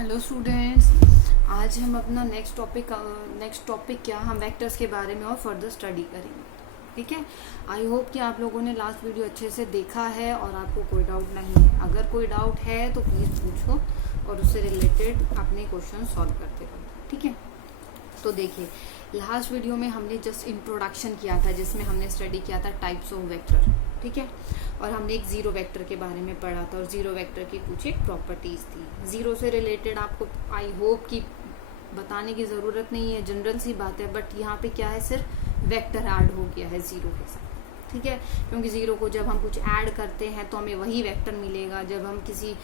Hello students, आज हम अपना नेक्स्ट टॉपिक क्या हम वेक्टर्स के बारे में और फर्दर स्टडी करेंगे। ठीक है, आई होप कि आप लोगों ने लास्ट वीडियो अच्छे से देखा है और आपको कोई डाउट नहीं है। अगर कोई डाउट है तो प्लीज़ पूछो और उससे रिलेटेड अपने क्वेश्चन सॉल्व करते रहो। ठीक है, तो देखिए लास्ट वीडियो में हमने जस्ट इंट्रोडक्शन किया था जिसमें हमने स्टडी किया था टाइप्स ऑफ वेक्टर। ठीक है, और हमने एक जीरो वेक्टर के बारे में पढ़ा था और जीरो वेक्टर की कुछ एक प्रॉपर्टीज थी। जीरो से रिलेटेड आपको आई होप कि बताने की ज़रूरत नहीं है, जनरल सी बात है, बट यहाँ पे क्या है, सिर्फ वेक्टर ऐड हो गया है जीरो के साथ। ठीक है, क्योंकि जीरो को जब हम कुछ ऐड करते हैं तो हमें वही वेक्टर मिलेगा। जब हम किसी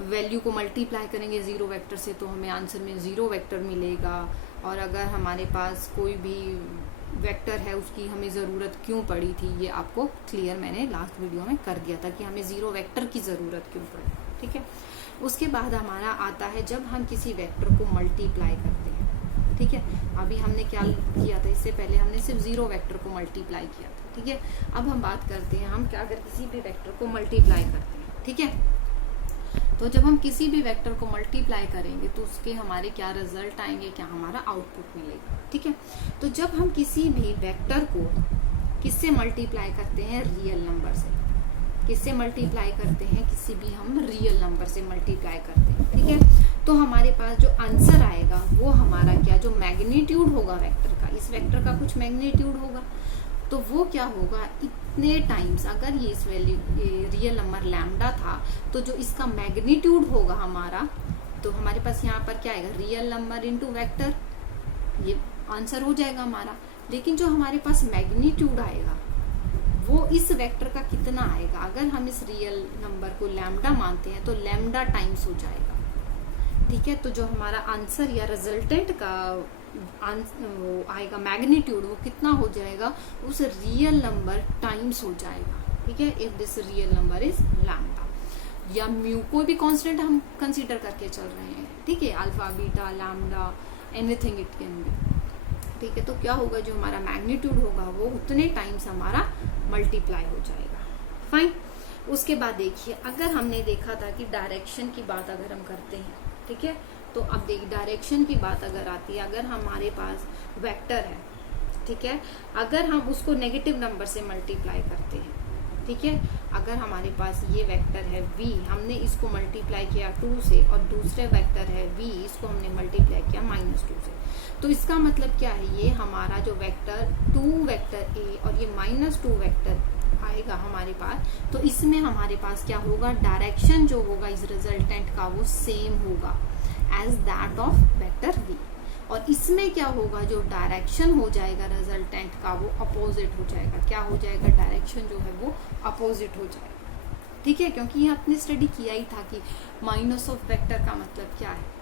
वैल्यू को मल्टीप्लाई करेंगे जीरो वेक्टर से तो हमें आंसर में जीरो वेक्टर मिलेगा। और अगर हमारे पास कोई भी वेक्टर है उसकी हमें ज़रूरत क्यों पड़ी थी, ये आपको क्लियर मैंने लास्ट वीडियो में कर दिया था कि हमें ज़ीरो वेक्टर की ज़रूरत क्यों पड़ी। ठीक है, उसके बाद हमारा आता है जब हम किसी वेक्टर को मल्टीप्लाई करते हैं। ठीक है, अभी हमने क्या किया था, इससे पहले हमने सिर्फ ज़ीरो वेक्टर को मल्टीप्लाई किया था। ठीक है, अब हम बात करते हैं हम क्या अगर किसी भी वेक्टर को मल्टीप्लाई करते हैं। ठीक है, तो जब हम किसी भी वेक्टर को मल्टीप्लाई करेंगे तो उसके हमारे क्या रिजल्ट आएंगे, क्या हमारा आउटपुट मिलेगा। ठीक है, तो जब हम किसी भी वेक्टर को किससे मल्टीप्लाई करते हैं, रियल नंबर से। किससे मल्टीप्लाई करते हैं, किसी भी हम रियल नंबर से मल्टीप्लाई करते हैं। ठीक है, तो हमारे पास जो आंसर आएगा वो हमारा क्या, जो मैग्नीट्यूड होगा वेक्टर का, इस वेक्टर का कुछ मैग्नीट्यूड होगा, तो वो क्या होगा, इतने टाइम्स, अगर ये इस वैल्यू रियल नंबर लैम्डा था तो जो इसका मैग्नीट्यूड होगा हमारा, तो हमारे पास यहाँ पर क्या आएगा, रियल नंबर इनटू वेक्टर, ये आंसर हो जाएगा हमारा। लेकिन जो हमारे पास मैग्नीट्यूड आएगा वो इस वेक्टर का कितना आएगा, अगर हम इस रियल नंबर को लैम्डा मानते हैं तो लैम्डा टाइम्स हो जाएगा। ठीक है, तो जो हमारा आंसर या रिजल्टेंट का आएगा मैग्नीट्यूड, वो कितना हो जाएगा, उस रियल नंबर टाइम्स हो जाएगा। ठीक है, if this real number is lambda, या म्यू को भी कांस्टेंट हम कंसीडर करके चल रहे हैं। ठीक है, alpha beta lambda anything it can be. ठीक है, तो क्या होगा, जो हमारा मैग्नीट्यूड होगा वो उतने टाइम्स हमारा मल्टीप्लाई हो जाएगा। फाइन, उसके बाद देखिए अगर हमने देखा था कि डायरेक्शन की बात अगर हम करते हैं, ठीक है, तो अब देखिए डायरेक्शन की बात अगर आती है, अगर हमारे पास वेक्टर है, ठीक है, अगर हम उसको नेगेटिव नंबर से मल्टीप्लाई करते हैं, ठीक है, अगर हमारे पास ये वेक्टर है v, हमने इसको मल्टीप्लाई किया 2 से, और दूसरे वेक्टर है v, इसको हमने मल्टीप्लाई किया -2 से, तो इसका मतलब क्या है, ये हमारा जो वेक्टर 2 वेक्टर a और ये -2 वेक्टर आएगा हमारे पास, तो इसमें हमारे पास क्या होगा, डायरेक्शन जो होगा इस रिजल्टेंट का वो सेम होगा as that of vector v, और इसमें क्या होगा, जो डायरेक्शन हो जाएगा रिजल्टेंट का वो अपोजिट हो जाएगा। क्या हो जाएगा, डायरेक्शन जो है वो अपोजिट हो जाएगा। ठीक है, क्योंकि ये आपने स्टडी किया ही था कि माइनस ऑफ वेक्टर का मतलब क्या है।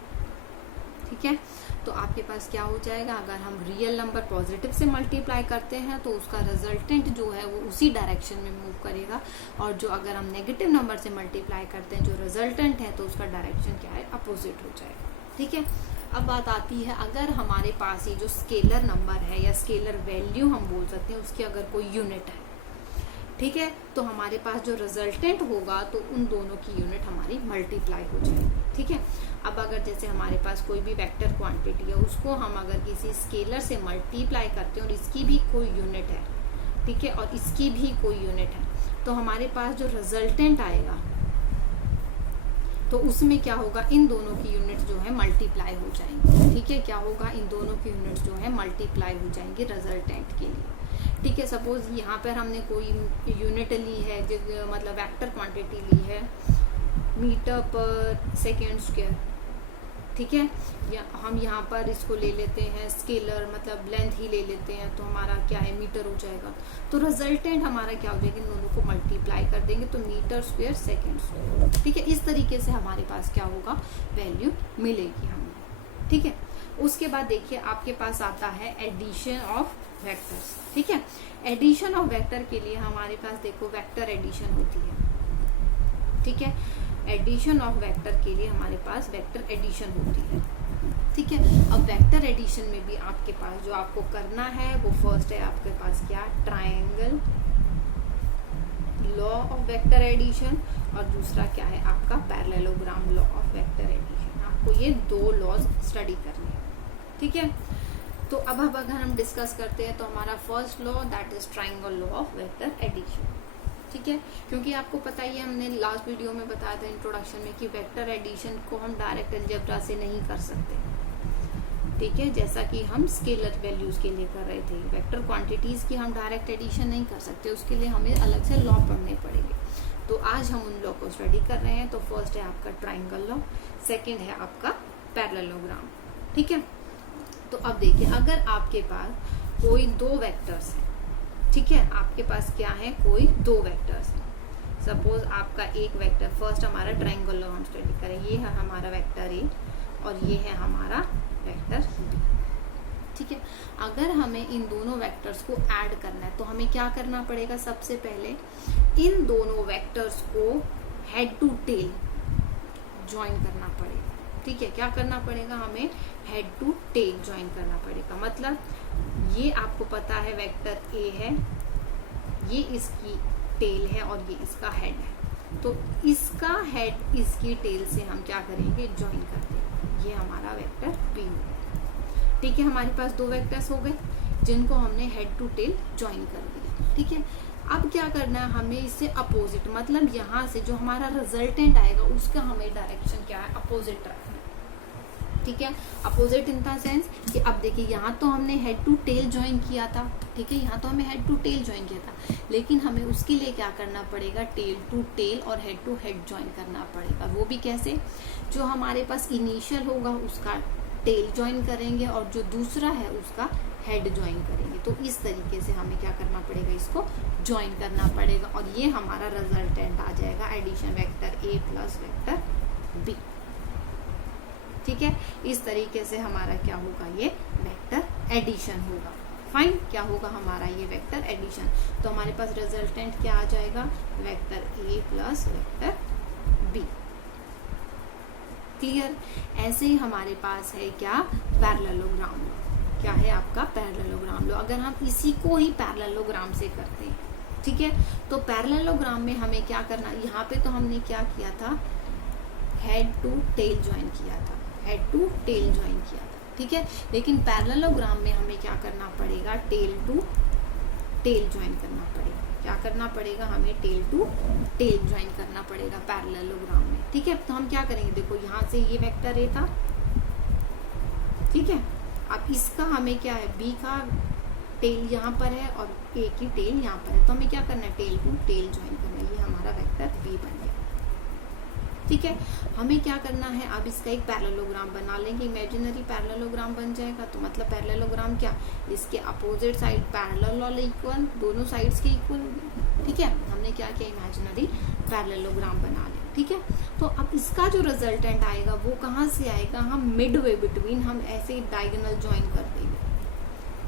ठीक है, तो आपके पास क्या हो जाएगा, अगर हम रियल नंबर पॉजिटिव से मल्टीप्लाई करते हैं तो उसका रिजल्टेंट जो है वो उसी डायरेक्शन में मूव करेगा, और जो अगर हम नेगेटिव नंबर से मल्टीप्लाई करते हैं जो रिजल्टेंट है तो उसका डायरेक्शन क्या है, अपोजिट हो जाएगा। ठीक है, अब बात आती है अगर हमारे पास ये जो स्केलर नंबर है या स्केलर वैल्यू हम बोल सकते हैं उसकी अगर कोई यूनिट है, ठीक है, तो हमारे पास जो रिजल्टेंट होगा तो उन दोनों की यूनिट हमारी मल्टीप्लाई हो जाएगी। ठीक है, अब अगर जैसे हमारे पास कोई भी वेक्टर क्वांटिटी है उसको हम अगर किसी स्केलर से मल्टीप्लाई करते हैं और इसकी भी कोई यूनिट है, ठीक है, और इसकी भी कोई यूनिट है, तो हमारे पास जो रिजल्टेंट आएगा तो उसमें क्या होगा, इन दोनों की यूनिट जो है मल्टीप्लाई हो जाएंगी। ठीक है, क्या होगा, इन दोनों की यूनिट जो है मल्टीप्लाई हो जाएंगी रिजल्टेंट के लिए। ठीक है, सपोज यहाँ पर हमने कोई यूनिट ली है, मतलब वेक्टर क्वांटिटी ली है मीटर पर सेकेंड स्क्वायर। ठीक है, या हम यहाँ पर इसको ले लेते हैं स्केलर, मतलब लेंथ ही ले लेते हैं, तो हमारा क्या है, मीटर हो जाएगा। तो रिजल्टेंट हमारा क्या हो जाएगा, इन दोनों को मल्टीप्लाई कर देंगे तो मीटर स्क्वायर सेकेंड स्क्वायर। ठीक है, इस तरीके से हमारे पास क्या होगा, वैल्यू मिलेगी हमें। ठीक है, उसके बाद देखिए आपके पास आता है एडिशन ऑफ वेक्टर्स। ठीक है, एडिशन ऑफ वेक्टर के लिए हमारे पास देखो वेक्टर एडिशन होती है। ठीक है, एडिशन ऑफ वेक्टर के लिए हमारे पास वेक्टर एडिशन होती है। ठीक है, अब वेक्टर एडिशन में भी आपके पास जो आपको करना है वो फर्स्ट है आपके पास क्या, triangle law of vector addition, और दूसरा क्या है आपका parallelogram law of vector addition. आपको ये दो लॉज स्टडी करने हैं, ठीक है। तो अब अगर हम डिस्कस करते हैं तो हमारा first law that is triangle law of vector addition, ठीक है। क्योंकि आपको पता ही है, हमने लास्ट वीडियो में बताया था इंट्रोडक्शन में कि वेक्टर एडिशन को हम डायरेक्ट अलजेब्रा से नहीं कर सकते, ठीक है। जैसा कि हम स्केलर वैल्यूज के लिए कर रहे थे, वेक्टर क्वांटिटीज की हम डायरेक्ट एडिशन नहीं कर सकते, उसके लिए हमें अलग से लॉ पढ़ने पड़ेंगे। तो आज हम उन लॉ को स्टडी कर रहे हैं। तो फर्स्ट है आपका ट्राइंगल लॉ, सेकेंड है आपका पैरेललोग्राम, ठीक है। तो अब देखिए, अगर आपके पास कोई दो वेक्टर्स हैं, ठीक है, आपके पास क्या है, कोई दो वेक्टर्स हैं। सपोज आपका एक वेक्टर, फर्स्ट हमारा ट्राइंगल लॉ हम स्टडी करें, ये है हमारा वेक्टर ए और ये है हमारा वेक्टर बी, ठीक है। अगर हमें इन दोनों वेक्टर्स को ऐड करना है तो हमें क्या करना पड़ेगा, सबसे पहले इन दोनों वेक्टर्स को हेड टू टेल ज्वाइन करना पड़ेगा, ठीक है। क्या करना पड़ेगा, हमें हेड टू टेल ज्वाइन करना पड़ेगा। मतलब ये आपको पता है वेक्टर ए है, ये इसकी टेल है और ये इसका हेड है, तो इसका हेड इसकी टेल से हम क्या करेंगे, ज्वाइन कर देंगे। ये हमारा वेक्टर बी हो गया, ठीक है। हमारे पास दो वेक्टर्स हो गए जिनको हमने हेड टू टेल ज्वाइन कर दिया, ठीक है। अब क्या करना है, हमें इससे अपोजिट, मतलब यहाँ से जो हमारा रिजल्टेंट आएगा उसका हमें डायरेक्शन क्या है, अपोजिट रखना है, ठीक है। अपोजिट इन द सेंस कि अब देखिए, यहाँ तो हमने हेड टू टेल ज्वाइन किया था, ठीक है, यहाँ तो हमें हेड टू टेल ज्वाइन किया था, लेकिन हमें उसके लिए क्या करना पड़ेगा, टेल टू टेल और हेड टू हेड ज्वाइन करना पड़ेगा। वो भी कैसे, जो हमारे पास इनिशियल होगा उसका टेल ज्वाइन करेंगे और जो दूसरा है उसका हेड ज्वाइन करेंगे। तो इस तरीके से हमें क्या करना पड़ेगा, इसको ज्वाइन करना पड़ेगा और ये हमारा रिजल्टेंट आ जाएगा addition vector A plus vector B, ठीक है। इस तरीके से हमारा क्या होगा, ये वेक्टर एडिशन होगा। फाइन, क्या होगा हमारा ये वेक्टर एडिशन। तो हमारे पास रिजल्टेंट क्या आ जाएगा, vector A plus vector B, clear. ऐसे ही हमारे पास है क्या, पैरेललोग्राम लॉ। क्या है आपका पैरेललोग्राम लॉ। अगर हम इसी को ही पैरेललोग्राम से करते हैं, ठीक है, तो पैरेललोग्राम में हमें क्या करना, यहाँ पे तो हमने क्या किया था, हेड टू टेल ज्वाइन किया था, हेड टू टेल ज्वाइन किया था, ठीक है। लेकिन पैरेललोग्राम में हमें क्या करना पड़ेगा, टेल टू टेल ज्वाइन करना पड़ेगा। क्या करना पड़ेगा, हमें टेल टू टेल ज्वाइन करना पड़ेगा पैरेललोग्राम में, ठीक है। तो हम क्या करेंगे, देखो यहाँ से ये वेक्टर ए था, ठीक है। अब इसका हमें क्या है, बी का टेल यहाँ पर है और ए की टेल यहाँ पर है, तो हमें क्या करना है, टेल टू टेल ज्वाइन करना है। ये हमारा वेक्टर बी बन गया, ठीक है। हमें क्या करना है, अब इसका एक पैरेललोग्राम बना लेंगे, इमेजिनरी पैरेललोग्राम बन जाएगा। तो मतलब पैरेललोग्राम क्या, इसके अपोजिट साइड पैरेलल और इक्वल, दोनों साइड्स के इक्वल हो गए, ठीक है। हमने क्या किया, इमेजिनरी पैरेललोग्राम बना लिया, ठीक है। तो अब इसका जो रिजल्टेंट आएगा वो कहाँ से आएगा, हम मिडवे बिटवीन, हम ऐसे डायगोनल ज्वाइन कर देंगे,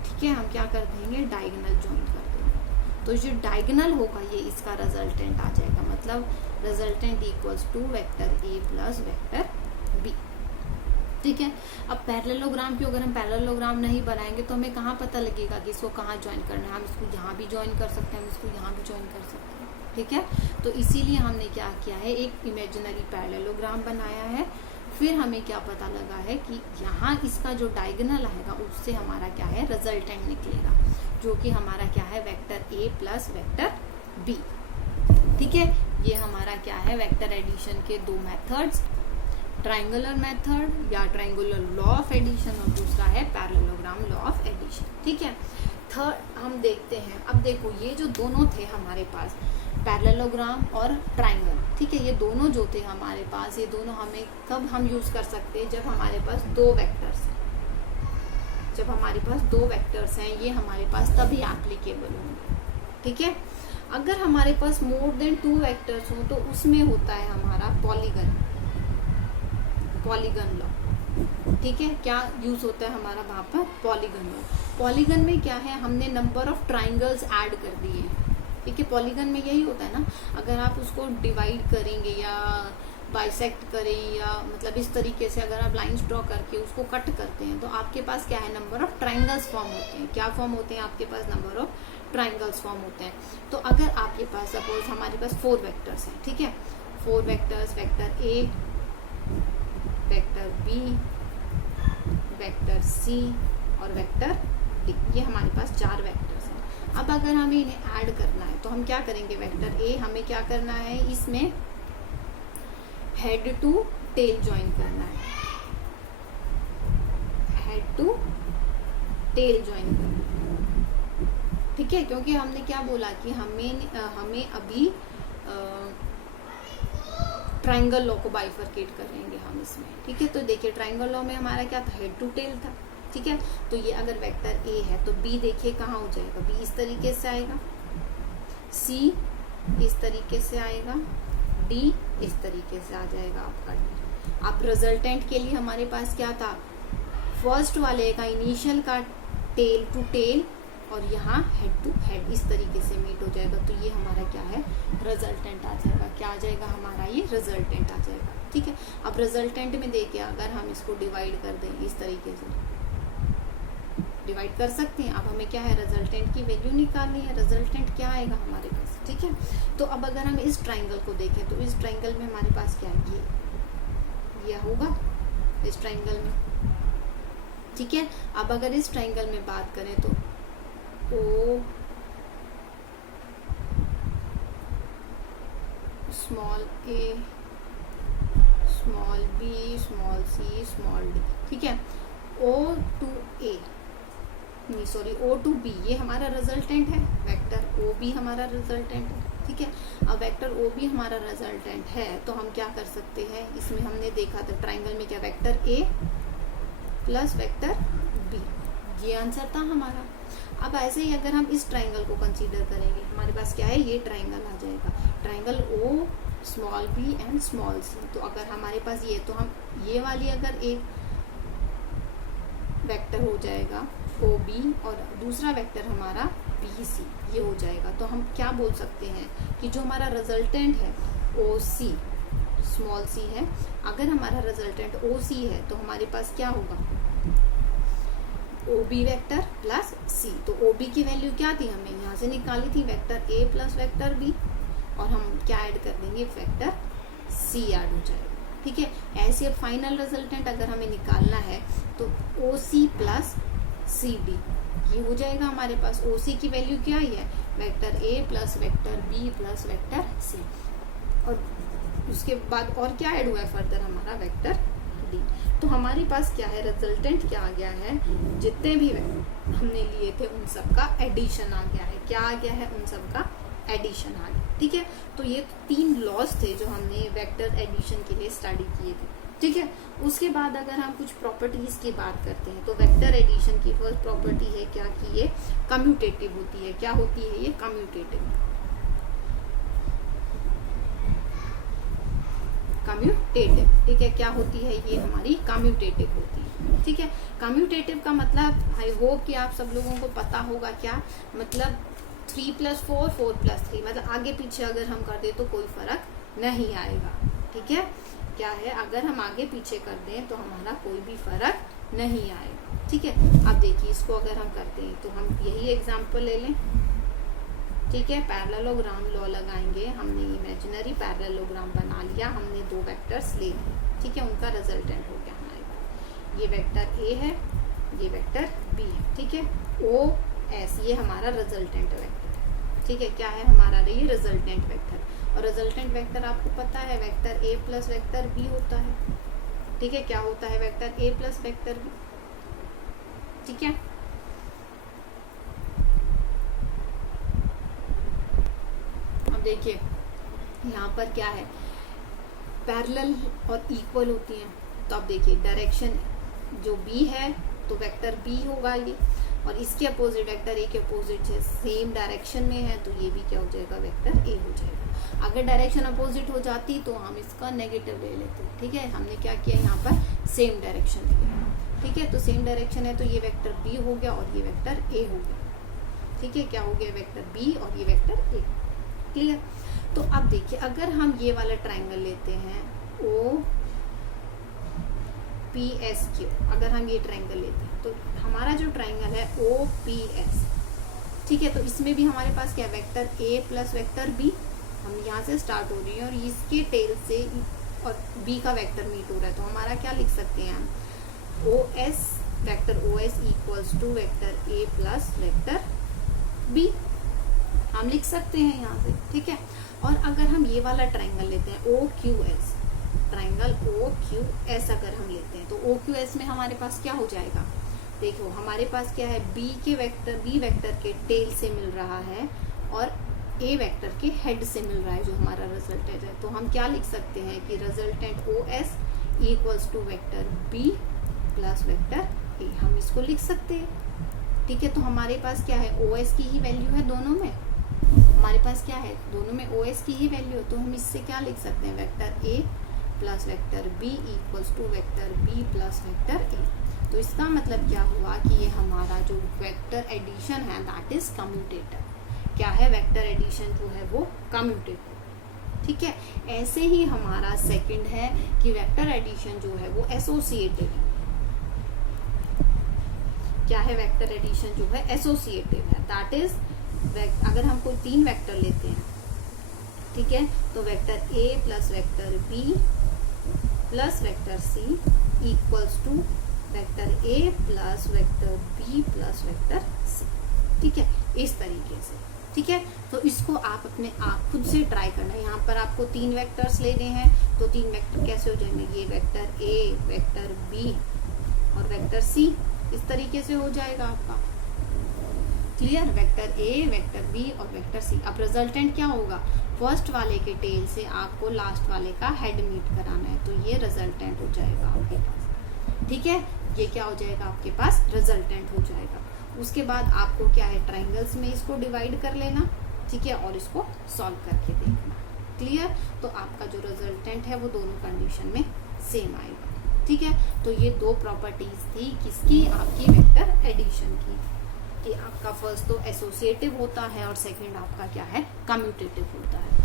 ठीक है। हम क्या कर देंगे, डायगोनल ज्वाइन कर देंगे। तो जो डायगोनल होगा ये इसका रिजल्टेंट आ जाएगा, मतलब resultant equals to vector A plus vector B, ठीक है। अब पैरेललोग्राम की अगर हम पैरेललोग्राम नहीं बनाएंगे तो हमें कहाँ पता लगेगा कि इसको कहाँ ज्वाइन करना है। हम इसको यहाँ भी ज्वाइन कर सकते हैं, हम इसको यहाँ भी ज्वाइन कर सकते हैं, ठीक है। तो इसीलिए हमने क्या किया है, एक इमेजिनरी पैरेललोग्राम बनाया है। फिर हमें क्या पता लगा है कि यहाँ इसका जो डायगोनल आएगा उससे हमारा क्या है, रिजल्टेंट निकलेगा, जो कि हमारा क्या है, vector A plus vector B, ठीक है। ये हमारा क्या है, वेक्टर एडिशन के दो मेथड्स, ट्रायंगुलर मेथड या ट्रायंगुलर लॉ ऑफ एडिशन और दूसरा है पैरेललोग्राम लॉ ऑफ एडिशन, ठीक है। थर्ड हम देखते हैं, अब देखो ये जो दोनों थे हमारे पास, पैरेललोग्राम और ट्रायंगल, ठीक है, ये दोनों जो थे हमारे पास, ये दोनों हमें कब हम यूज कर सकते हैं, जब हमारे पास दो वेक्टर्स हैं। जब हमारे पास दो वेक्टर्स हैं, ये हमारे पास तभी एप्लीकेबल होंगे, ठीक है। अगर हमारे पास मोर देन टू वेक्टर्स हो तो उसमें होता है हमारा पॉलीगन लॉ, ठीक है। क्या यूज होता है हमारा वहां पर, पॉलीगन लॉ। पॉलीगन में क्या है, हमने नंबर ऑफ ट्राइंगल्स ऐड कर दिए हैं, ठीक है। पॉलीगन में यही होता है ना, अगर आप उसको डिवाइड करेंगे या बाइसेक्ट करें या मतलब इस तरीके से अगर आप लाइंस ड्रॉ करके उसको कट करते हैं तो आपके पास क्या है, नंबर ऑफ ट्राइंगल्स फॉर्म होते हैं। क्या फॉर्म होते हैं आपके पास, नंबर ऑफ ट्राइंगल्स फॉर्म होते हैं। तो अगर आपके पास सपोज हमारे पास 4 वेक्टर्स हैं, ठीक है, 4 vectors, vector A, vector B, vector C और वेक्टर डी। ये हमारे पास 4 वेक्टर्स हैं। अब अगर हमें इन्हें ऐड करना है तो हम क्या करेंगे, वेक्टर ए हमें क्या करना है, इसमें हेड टू टेल ज्वाइन करना है, हेड टू टेल ज्वाइन करना है, ठीक है। क्योंकि हमने क्या बोला कि हमें अभी ट्रायंगल लॉ को बाइफरकेट करेंगे हम इसमें, ठीक है। तो देखिए ट्रायंगल लॉ में हमारा क्या था, हेड टू टेल था, ठीक है। तो ये अगर वेक्टर ए है तो बी देखिए कहाँ हो जाएगा, बी इस तरीके से आएगा, सी इस तरीके से आएगा, डी इस तरीके से आ जाएगा आपका डी। अब रिजल्टेंट के लिए हमारे पास क्या था, फर्स्ट वाले का इनिशियल का टेल टू टेल और यहाँ हेड टू हेड इस तरीके से मीट हो जाएगा। तो ये हमारा क्या है, रिजल्टेंट आ जाएगा। क्या आ जाएगा हमारा, ये रिजल्टेंट आ जाएगा, ठीक है। अब रिजल्टेंट में देखिए अगर हम इसको डिवाइड कर दें, इस तरीके से डिवाइड कर सकते हैं। अब हमें क्या है, रिजल्टेंट की वैल्यू निकालनी है, रिजल्टेंट क्या आएगा हमारे पास, ठीक है। तो अब अगर हम इस ट्राइंगल को देखें तो इस ट्राइंगल में हमारे पास क्या है, ये होगा इस ट्राइंगल में, ठीक है। अब अगर इस ट्राइंगल में बात करें तो ओ स्मॉल ए, small B, small C, small D, ठीक है। ओ टू ए नहीं सॉरी ओ टू बी ये हमारा रिजल्टेंट है, वेक्टर ओ बी हमारा रिजल्टेंट है, ठीक है। अब वेक्टर ओ बी हमारा रिजल्टेंट है तो हम क्या कर सकते हैं, इसमें हमने देखा था ट्राइंगल में क्या, vector A plus vector B, ये आंसर था हमारा। अब ऐसे ही अगर हम इस ट्राइंगल को कंसीडर करेंगे, हमारे पास क्या है, ये ट्राइंगल आ जाएगा, triangle O small B and small C. तो अगर हमारे पास ये, तो हम ये वाली अगर एक वेक्टर हो जाएगा ओ बी और दूसरा वेक्टर हमारा बी सी, ये हो जाएगा। तो हम क्या बोल सकते हैं कि जो हमारा रिजल्टेंट है ओ सी स्मॉल सी है, अगर हमारा रिजल्टेंट ओ सी है तो हमारे पास क्या होगा, ओ बी वेक्टर प्लस सी। तो ओ बी की वैल्यू क्या थी, हमें यहाँ से निकाली थी, vector A plus vector B, और हम क्या ऐड कर देंगे, वेक्टर सी ऐड हो जाएगा, ठीक है। ऐसे फाइनल रिजल्टेंट अगर हमें निकालना है तो ओ सी प्लस सी डी ये हो जाएगा हमारे पास। ओ सी की वैल्यू क्या ही है, vector A plus vector B plus vector C, और उसके बाद और क्या ऐड हुआ है फर्दर, हमारा वेक्टर डी। तो हमारे पास क्या है, रिजल्टेंट क्या आ गया है, जितने भी हमने लिए थे उन सब का एडिशन आ गया है। क्या आ गया है, उन सब का एडिशन आ गया, ठीक है। तो ये 3 लॉज थे जो हमने वेक्टर एडिशन के लिए स्टडी किए थे, ठीक है। उसके बाद अगर हम कुछ प्रॉपर्टीज की बात करते हैं तो वेक्टर एडिशन की फर्स्ट प्रॉपर्टी है क्या, कि ये कम्यूटेटिव होती है। क्या होती है, ये कम्यूटेटिव, कम्यूटेटिव, ठीक है। क्या होती है, ये हमारी कम्यूटेटिव होती है, ठीक है। कम्यूटेटिव का मतलब आई होप कि आप सब लोगों को पता होगा, क्या मतलब 3 + 4 4 + 3, मतलब आगे पीछे अगर हम कर दे तो कोई फर्क नहीं आएगा, ठीक है। क्या है, अगर हम आगे पीछे कर दें तो हमारा कोई भी फर्क नहीं आएगा, ठीक है। अब देखिए इसको अगर हम करते हैं तो हम यही एग्जांपल ले लें, ठीक है। पैरेललोग्राम लॉ लगाएंगे, हमने इमेजिनरी पैरेललोग्राम बना लिया, हमने 2 वेक्टर्स ले लिए, ठीक है। उनका रिजल्टेंट हो गया हमारे पास, ये वेक्टर ए है, ये वेक्टर बी है, ठीक है। ओ एस ये हमारा रिजल्टेंट वेक्टर है, ठीक है। क्या है हमारा, ये रिजल्टेंट वेक्टर, और रिजल्टेंट वेक्टर आपको पता है vector A plus vector B होता है, ठीक है। क्या होता है, vector A plus vector B, ठीक है। अब देखिए यहाँ पर क्या है, पैरेलल और इक्वल होती हैं। तो अब देखिए डायरेक्शन जो बी है तो वेक्टर बी होगा ये, और इसके अपोजिट वेक्टर ए के अपोजिट है, सेम डायरेक्शन में है तो ये भी क्या हो जाएगा, वेक्टर ए हो जाएगा। अगर डायरेक्शन अपोजिट हो जाती तो हम इसका नेगेटिव ले लेते, ठीक है। हमने क्या किया, यहाँ पर सेम डायरेक्शन लिया, ठीक है। तो सेम डायरेक्शन है तो ये वेक्टर बी हो गया और ये वेक्टर ए हो गया, ठीक है। क्या हो गया, वेक्टर बी और ये वेक्टर ए, क्लियर। तो अब देखिए अगर हम ये वाला ट्राइंगल लेते हैं ओ पी एस क्यू, अगर हम ये ट्राइंगल लेते हैं तो हमारा जो ट्राइंगल है ओ पी एस, ठीक है। तो इसमें भी हमारे पास क्या, vector A plus vector B, हम यहाँ से स्टार्ट हो रही है और इसके टेल से और बी का वेक्टर मीट हो रहा है, तो हमारा क्या लिख सकते हैं हम, O S vector O S equals to vector A plus vector B, हम लिख सकते हैं यहाँ से, ठीक है। और अगर हम ये वाला ट्राइंगल लेते हैं O Q S, triangle O Q S अगर हम लेते हैं तो ओ क्यू एस में हमारे पास क्या हो जाएगा, देखो हमारे पास क्या है, बी वेक्टर के टेल से मिल रहा है और ए वेक्टर के हेड से मिल रहा है जो हमारा रिजल्टेंट है। तो हम क्या लिख सकते हैं कि resultant O S equals to vector B plus vector A, हम इसको लिख सकते हैं, ठीक है। तो हमारे पास क्या है, ओ एस की ही वैल्यू है दोनों में, हमारे पास क्या है, दोनों में ओ एस की ही वैल्यू है, तो हम इससे क्या लिख सकते हैं, vector A plus vector B equals to vector B plus vector A. तो इसका मतलब क्या हुआ कि ये हमारा जो वेक्टर एडिशन है दैट इज कम्यूटेटिव। क्या है, वेक्टर एडिशन जो है वो कम्यूटेटिव, ठीक है। ऐसे ही हमारा सेकंड है कि वेक्टर एडिशन जो है वो एसोसिएटिव है। क्या है, वेक्टर एडिशन जो है एसोसिएटिव है, दैट इज अगर हम कोई 3 वेक्टर लेते हैं, ठीक है, तो vector A plus vector B plus vector C equals to vector A plus vector B plus vector C, ठीक है, इस तरीके से, ठीक है। तो इसको आप अपने आप खुद से ट्राई करना है। यहाँ पर आपको 3 वेक्टर्स लेने हैं, तो 3 वेक्टर कैसे हो जाएंगे, ये वेक्टर ए, वेक्टर बी और वेक्टर सी, इस तरीके से हो जाएगा आपका, clear, vector A, vector B और वेक्टर सी। अब रिजल्टेंट क्या होगा, फर्स्ट वाले के टेल से आपको लास्ट वाले का हेड मीट कराना है, तो ये रिजल्टेंट हो जाएगा आपके पास, ठीक है, ये क्या हो जाएगा आपके पास, रिजल्टेंट हो जाएगा। उसके बाद आपको क्या है, ट्राइंगल्स में इसको डिवाइड कर लेना, ठीक है, और इसको सॉल्व करके देखना, क्लियर। तो आपका जो रिजल्टेंट है वो दोनों कंडीशन में सेम आएगा, ठीक है। तो ये 2 प्रॉपर्टीज थी किसकी, आपकी वेक्टर एडिशन की, कि आपका फर्स्ट तो एसोसिएटिव होता है और सेकंड आपका क्या है, कम्यूटेटिव होता है।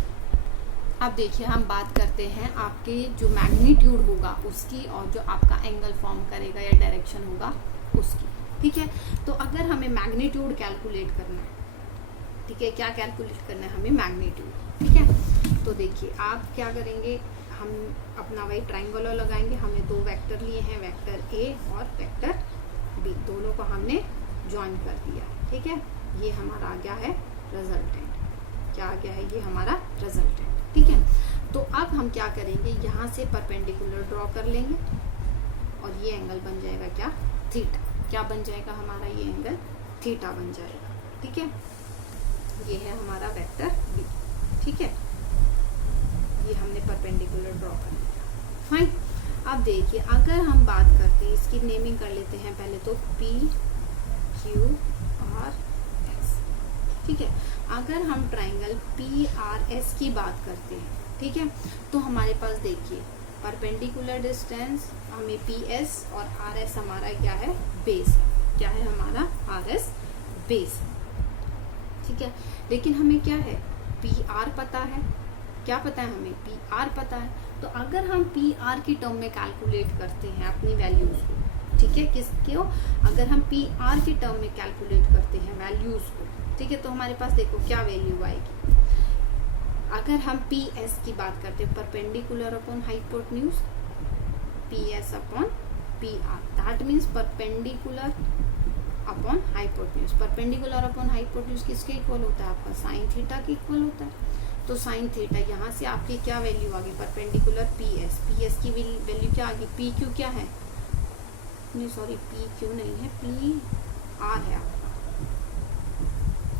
अब देखिए हम बात करते हैं आपके जो मैग्नीट्यूड होगा उसकी और जो आपका एंगल फॉर्म करेगा या डायरेक्शन होगा उसकी, ठीक है। तो अगर हमें मैग्नीट्यूड कैलकुलेट करना है, ठीक है, क्या कैलकुलेट करना है हमें, मैग्नीट्यूड, ठीक है। तो देखिए आप क्या करेंगे, हम अपना वही ट्राइंगल लगाएंगे, हमने 2 वेक्टर लिए हैं, वेक्टर ए और वेक्टर बी, दोनों को हमने ज्वाइन कर दिया, ठीक है। ये हमारा आ गया है रिजल्टेंट, क्या आ गया है, ये हमारा रिजल्टेंट, ठीक है। तो अब हम क्या करेंगे, यहाँ से परपेंडिकुलर ड्रॉ कर लेंगे और ये एंगल बन जाएगा क्या, थीटा, क्या बन जाएगा हमारा, ये एंगल थीटा बन जाएगा, ठीक है। ये है हमारा वेक्टर बी, ठीक है, ये हमने परपेंडिकुलर ड्रॉ कर लिया, फाइन। अब देखिए अगर हम बात करते हैं, इसकी नेमिंग कर लेते हैं पहले तो, पी क्यू आर एस, ठीक है। अगर हम ट्राइंगल पी आर एस की बात करते हैं, ठीक है, तो हमारे पास देखिए परपेंडिकुलर डिस्टेंस हमें पी एस और आर एस हमारा क्या है, बेस है, क्या है हमारा, आर एस बेस, ठीक है। लेकिन हमें क्या है, पी आर पता है, क्या पता है हमें, पी आर पता है। तो अगर हम पी आर की टर्म में कैलकुलेट करते हैं अपनी वैल्यूज को, ठीक है, किसको, अगर हम पी आर की टर्म में कैलकुलेट करते हैं वैल्यूज को, ठीक है, तो हमारे पास देखो क्या वैल्यू आएगी। अगर हम पी एस की बात करते हैं, perpendicular upon hypotenuse, P S upon P R, that means perpendicular upon hypotenuse. Perpendicular upon hypotenuse किसके इक्वल होता है, आपका साइन थीटा के इक्वल होता है। तो साइन थीटा, यहाँ से आपकी क्या वैल्यू आ गई, परपेंडिकुलर पी एस की वैल्यू क्या आ गई, पी क्यू क्या है, नहीं सॉरी पी क्यू नहीं है, पी आर है आपका,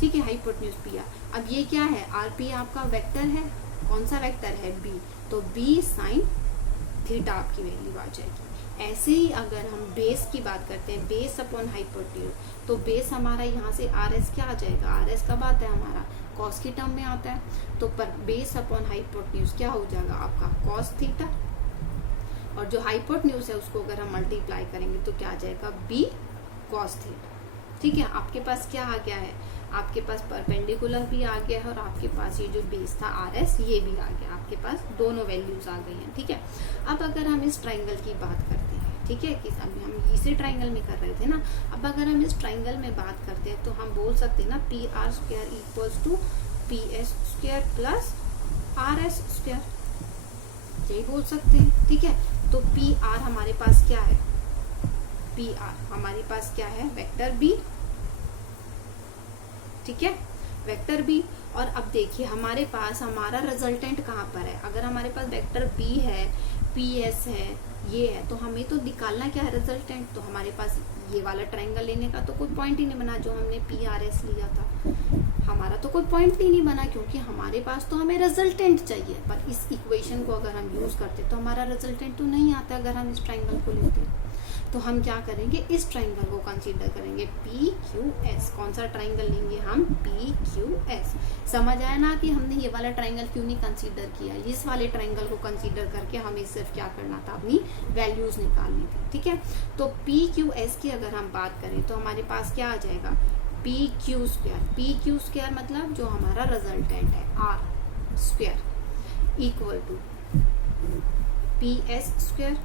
ठीक है, हाइपोटेन्यूज पी आर। अब ये क्या है, आर पी आपका वेक्टर है, कौन सा वेक्टर है, बी, तो बी साइन थीटा आपकी वैल्यू आ जाएगी। ऐसे ही अगर हम बेस की बात करते हैं, बेस अपॉन हाइपोटेन्यूज, तो बेस हमारा यहाँ से आर एस क्या आ जाएगा, आर एस कब आता है हमारा, कॉस की टर्म में आता है, तो पर बेस अपॉन हाइपोटेन्यूज क्या हो जाएगा आपका, कॉस थीटा, और जो हाइपोटेन्यूज है उसको अगर हम मल्टीप्लाई करेंगे तो क्या आ जाएगा, बी कॉस थीटा, ठीक है। आपके पास क्या आ गया है, आपके पास परपेंडिकुलर भी आ गया है और आपके पास ये जो बेस था आर एस ये भी आ गया, आपके पास दोनों वैल्यूज आ गई हैं, ठीक है। अब अगर हम इस ट्राइंगल की बात करते हैं, ठीक है, कि अभी हम इसी ट्राइंगल में कर रहे थे ना, अब अगर हम इस ट्राइंगल में बात करते हैं तो हम बोल सकते हैं ना, P R square equals to P S square plus R S square, यही बोल सकते हैं, ठीक है। तो पी आर हमारे पास क्या है, पी आर हमारे पास क्या है, वेक्टर बी, ठीक है, वेक्टर बी। और अब देखिए हमारे पास हमारा रिजल्टेंट कहाँ पर है, अगर हमारे पास वेक्टर बी है, पी एस है, ये है, तो हमें तो निकालना क्या है, रिजल्टेंट। तो हमारे पास ये वाला ट्रायंगल लेने का तो कोई पॉइंट ही नहीं बना, जो हमने पी आर एस लिया था, हमारा तो कोई पॉइंट ही नहीं बना, क्योंकि हमारे पास तो हमें रिजल्टेंट चाहिए। पर इस इक्वेशन को अगर हम यूज करते तो हमारा रिजल्टेंट तो नहीं आता अगर हम इस ट्रायंगल को लेते। तो हम क्या करेंगे, इस ट्रायंगल को कंसीडर करेंगे पी क्यू एस। कौन सा ट्रायंगल लेंगे हम, पी क्यू एस। समझ आया ना कि हमने ये वाला ट्रायंगल क्यों नहीं कंसीडर किया, इस वाले ट्रायंगल को कंसीडर करके हमें सिर्फ क्या करना था, अपनी वैल्यूज निकालनी थी, ठीक है। तो पी क्यू एस की अगर हम बात करें तो हमारे पास क्या आ जाएगा, P Q square. P Q square मतलब जो हमारा रिजल्टेंट है R square equal to P S square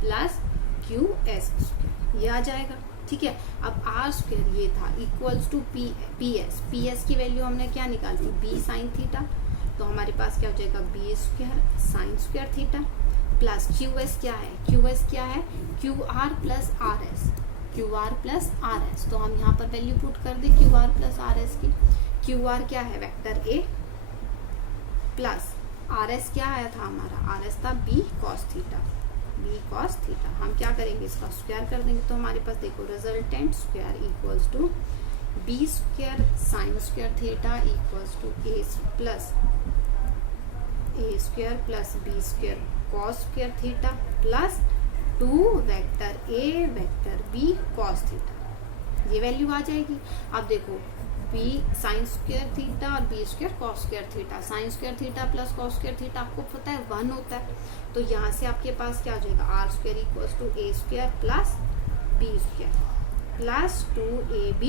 plus Q S square, ये आ जाएगा, ठीक है। अब आर स्क्वायर ये था इक्वल्स टू पी एस की वैल्यू हमने क्या निकाली थी, बी साइन थीटा। तो हमारे पास क्या हो जाएगा, B square sine square theta plus Q S क्या है, क्यू एस क्या है, Q R plus R S, Q R plus R S. तो हम यहाँ पर वैल्यू पुट कर दे Q R plus R S की। क्यू आर क्या है, vector A, plus R S क्या आया था हमारा, आर एस था B cos theta, B cos theta. हम क्या करेंगे, इसका स्क्वायर कर देंगे। तो हमारे पास देखो resultant square equals to B square sine square theta equals to A plus A square plus B square cos square theta plus 2 vector A vector B cos theta, ये वैल्यू आ जाएगी। अब देखो बी साइन स्क्वायर थीटा और B square cos square theta, sine square theta plus cos square theta आपको पता है 1 होता है। तो यहाँ से आपके पास क्या हो जाएगा, R square equals to A square plus B square plus 2ab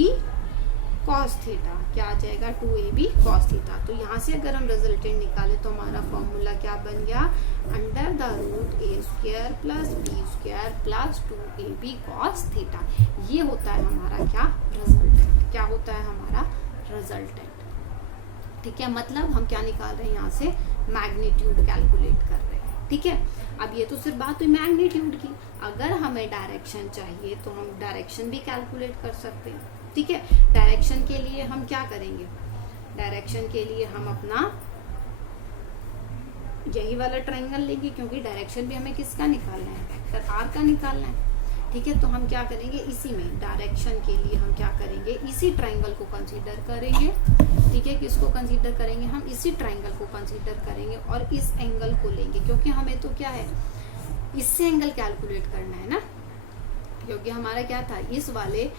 cos theta, क्या आ जाएगा 2ab कॉस थीटा। तो यहाँ से अगर हम रिजल्टेंट निकाले तो हमारा फॉर्मूला क्या बन गया, under the root A square plus B square plus 2ab cos theta. ये होता है हमारा क्या, रिजल्टेंट। क्या होता है हमारा रिजल्टेंट, ठीक है। मतलब हम क्या निकाल रहे हैं यहाँ से, मैग्नीट्यूड कैलकुलेट कर रहे हैं, ठीक है। अब ये तो सिर्फ बात हुई मैग्नीट्यूड की, अगर हमें डायरेक्शन चाहिए तो हम डायरेक्शन भी कैलकुलेट कर सकते हैं, ठीक है। डायरेक्शन के लिए हम क्या करेंगे, डायरेक्शन के लिए हम अपना यही वाला ट्रायंगल लेंगे, क्योंकि डायरेक्शन भी हमें किसका निकालना है, वेक्टर आर का निकालना है, ठीक है। तो हम क्या करेंगे, इसी में डायरेक्शन के लिए हम क्या करेंगे, इसी ट्रायंगल को कंसीडर करेंगे, ठीक है। किसको कंसीडर करेंगे, हम इसी ट्रायंगल को कंसीडर करेंगे और इस एंगल को लेंगे, क्योंकि हमें तो क्या है, इससे एंगल कैलकुलेट करना है ना, क्योंकि हमारा क्या था, इस वाले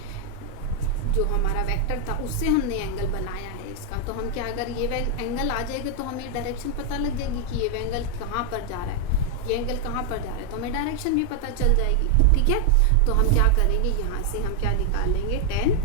जो हमारा वेक्टर था उससे हमने एंगल बनाया है इसका। तो हम क्या, अगर ये एंगल आ जाएगा तो हमें डायरेक्शन पता लग जाएगी कि ये एंगल कहाँ पर जा रहा है, ये एंगल कहाँ पर जा रहा है, तो हमें डायरेक्शन भी पता चल जाएगी, ठीक है। तो हम क्या करेंगे, यहाँ से हम क्या निकाल लेंगे, tan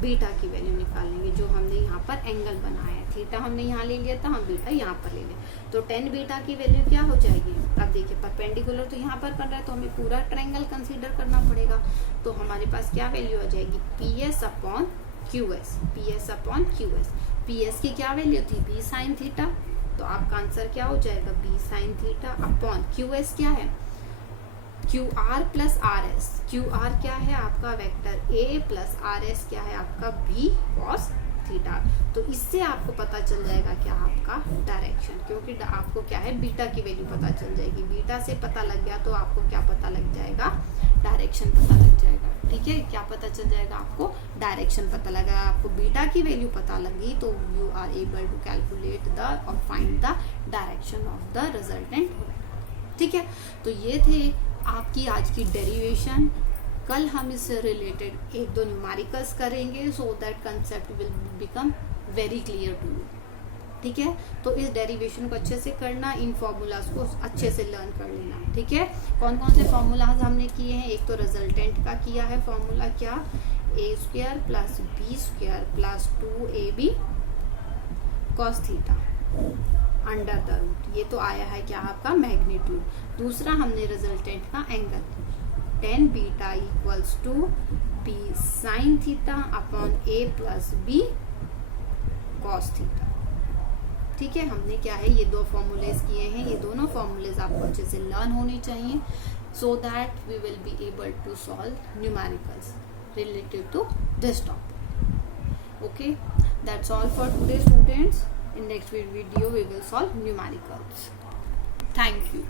बीटा की वैल्यू निकाल लेंगे, जो हमने यहाँ पर एंगल बनाया है। थीटा हमने यहाँ ले लिया था, हम बीटा यहाँ पर ले लें, तो tan बीटा की वैल्यू क्या हो जाएगी। अब देखिए परपेंडिकुलर तो यहाँ पर बन रहा है, तो हमें पूरा ट्रायंगल कंसीडर करना पड़ेगा। तो हमारे पास क्या वैल्यू आ जाएगी, P S upon Q S, P S upon Q S. P S की क्या वैल्यू थी, बी साइन थीटा, तो आपका आंसर क्या हो जाएगा, B sine theta upon Q S क्या है, Q R plus R S. Q R क्या है आपका vector A plus R S क्या है आपका बी कॉस थीटा। तो इससे आपको पता चल जाएगा क्या, आपका डायरेक्शन, क्योंकि आपको क्या है, बीटा की वैल्यू पता चल जाएगी। बीटा से पता लग गया तो आपको क्या पता लग जाएगा, डायरेक्शन पता लग जाएगा, ठीक है। क्या पता चल जाएगा आपको, डायरेक्शन पता लगा। आपको बीटा की वैल्यू पता लगी तो you are able to calculate the और find the direction of the resultant, ठीक है। तो ये थे आपकी आज की डेरिवेशन। कल हम इससे रिलेटेड 1-2 न्यूमेरिकल्स करेंगे, so that concept will become very clear to you, ठीक है। तो इस डेरिवेशन को अच्छे से करना, इन फॉर्मूलाज को अच्छे से लर्न कर लेना, ठीक है। कौन कौन से फॉर्मूलाज हमने किए हैं, एक तो रिजल्टेंट का किया है फॉर्मूला, क्या, A square plus B square plus 2ab cos theta under the root, ये तो आया है क्या आपका मैग्नीट्यूड। दूसरा हमने रिजल्टेंट का angle, tan beta equals to B sine theta upon A plus B cos theta, ठीक है, हमने क्या है ये 2 फॉर्मूलेज किए हैं, ये दोनों फॉर्मूलेज आपको अच्छे से लर्न होनी चाहिए so that we will be able to solve numericals related to this topic. Okay, that's all for today students. In next video we will solve numericals. Thank you.